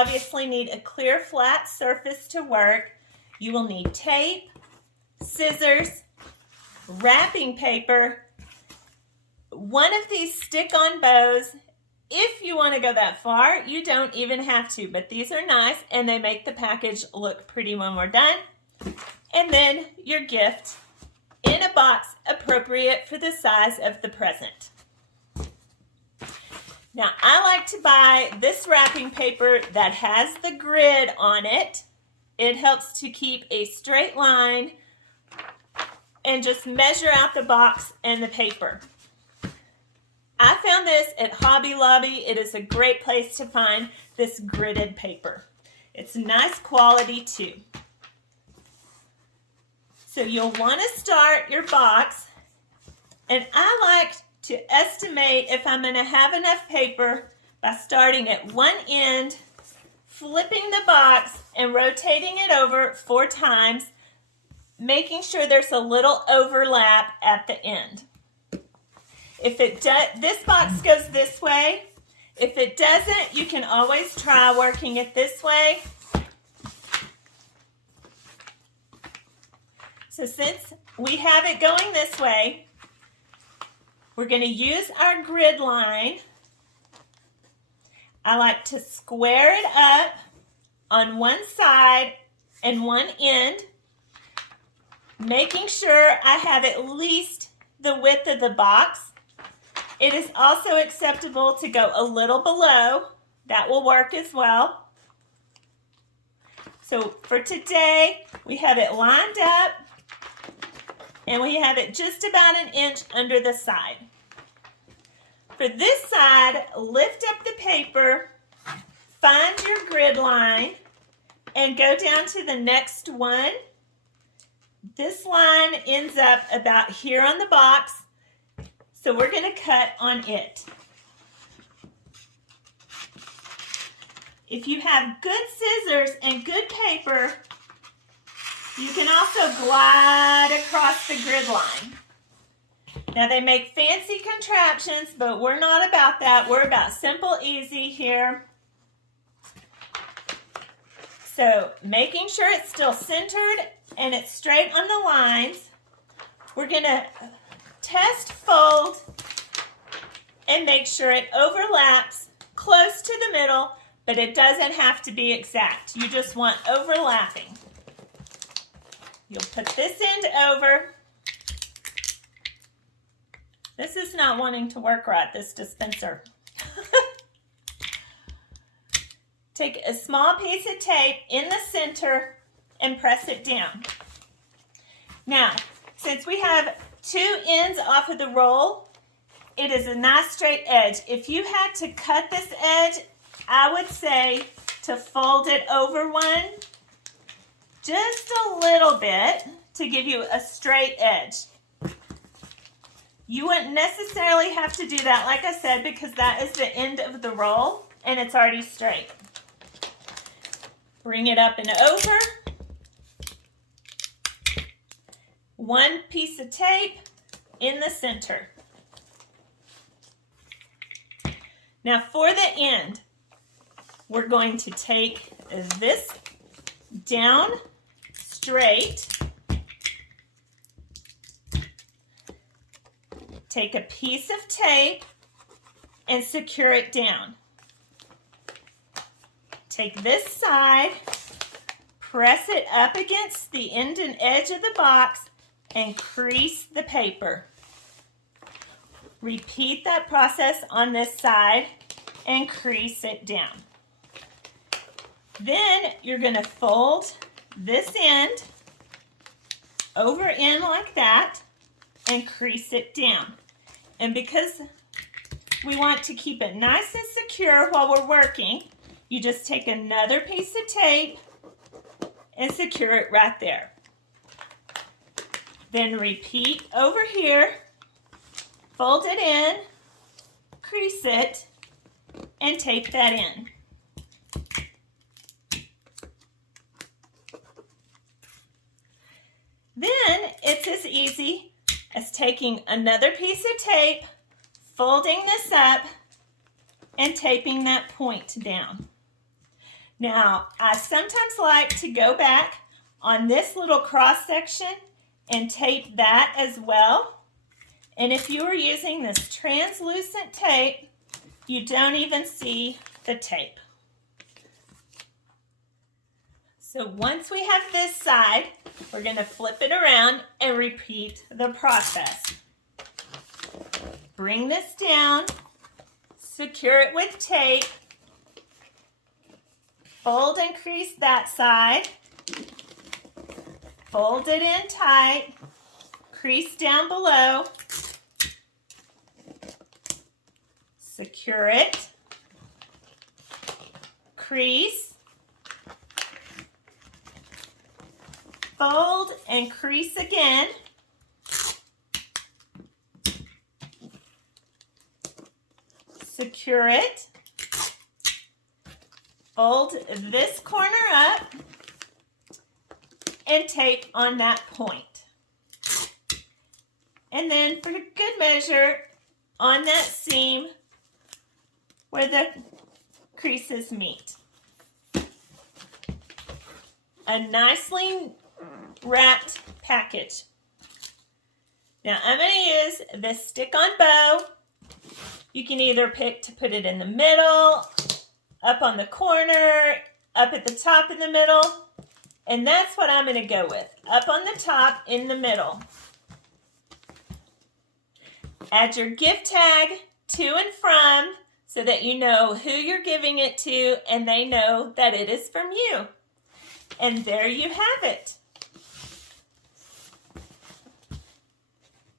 obviously need a clear, flat surface to work. You will need tape, scissors, wrapping paper, one of these stick-on bows. If you want to go that far, you don't even have to, but these are nice and they make the package look pretty when we're done. And then your gift in a box appropriate for the size of the present. Now, I like to buy this wrapping paper that has the grid on it. It helps to keep a straight line and just measure out the box and the paper. I found this at Hobby Lobby. It is a great place to find this gridded paper. It's nice quality too. So you'll want to start your box, and I like to estimate if I'm going to have enough paper by starting at one end, flipping the box and rotating it over 4 times, making sure there's a little overlap at the end. If it does, this box goes this way. If it doesn't, you can always try working it this way. So since we have it going this way, we're going to use our grid line. I like to square it up on one side and one end, making sure I have at least the width of the box. It is also acceptable to go a little below. That will work as well. So for today, we have it lined up and we have it just about an inch under the side. For this side, lift up the paper, find your grid line, and go down to the next one. This line ends up about here on the box. So we're going to cut on it. If you have good scissors and good paper, you can also glide across the grid line. Now they make fancy contraptions, but we're not about that. We're about simple, easy here. So making sure it's still centered and it's straight on the lines, we're going to test fold and make sure it overlaps close to the middle, but it doesn't have to be exact. You just want overlapping. You'll put this end over. This is not wanting to work right, this dispenser. Take a small piece of tape in the center and press it down. Now, since we have 2 ends off of the roll, it is a nice straight edge. If you had to cut this edge, I would say to fold it over one just a little bit to give you a straight edge. You wouldn't necessarily have to do that, like I said, because that is the end of the roll and it's already straight. Bring it up and over. One piece of tape in the center. Now for the end, we're going to take this down straight. Take a piece of tape and secure it down. Take this side, press it up against the end and edge of the box, and crease the paper. Repeat that process on this side and crease it down. Then you're going to fold this end over in like that and crease it down. And because we want to keep it nice and secure while we're working, you just take another piece of tape and secure it right there. Then repeat over here, fold it in, crease it, and tape that in. Then it's as easy as taking another piece of tape, folding this up, and taping that point down. Now, I sometimes like to go back on this little cross section and tape that as well. And if you are using this translucent tape, you don't even see the tape. So once we have this side, we're going to flip it around and repeat the process. Bring this down, secure it with tape, fold and crease that side, fold it in tight, crease down below, secure it, crease, fold and crease again, secure it, fold this corner up, and tape on that point. And then for good measure, on that seam where the creases meet. A nicely wrapped package. Now I'm going to use this stick-on bow. You can either pick to put it in the middle, up on the corner, up at the top in the middle, and that's what I'm going to go with, up on the top in the middle. Add your gift tag to and from so that you know who you're giving it to and they know that it is from you. And there you have it.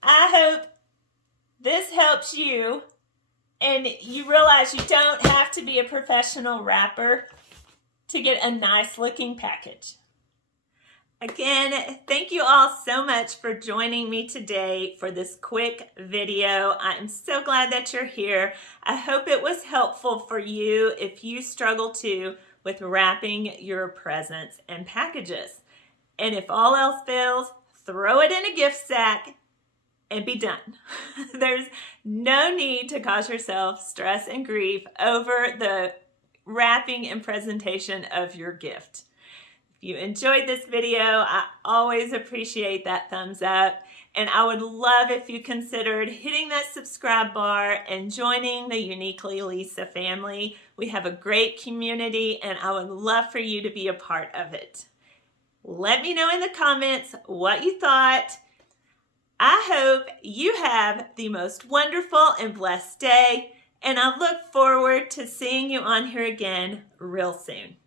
I hope this helps you and you realize you don't have to be a professional wrapper to get a nice looking package. Again, thank you all so much for joining me today for this quick video. I'm so glad that you're here. I hope it was helpful for you if you struggle too with wrapping your presents and packages. And if all else fails, throw it in a gift sack and be done. There's no need to cause yourself stress and grief over the wrapping and presentation of your gift. If you enjoyed this video, I always appreciate that thumbs up. And I would love if you considered hitting that subscribe bar and joining the Uniquely Lesa family. We have a great community and I would love for you to be a part of it. Let me know in the comments what you thought. I hope you have the most wonderful and blessed day, and I look forward to seeing you on here again real soon.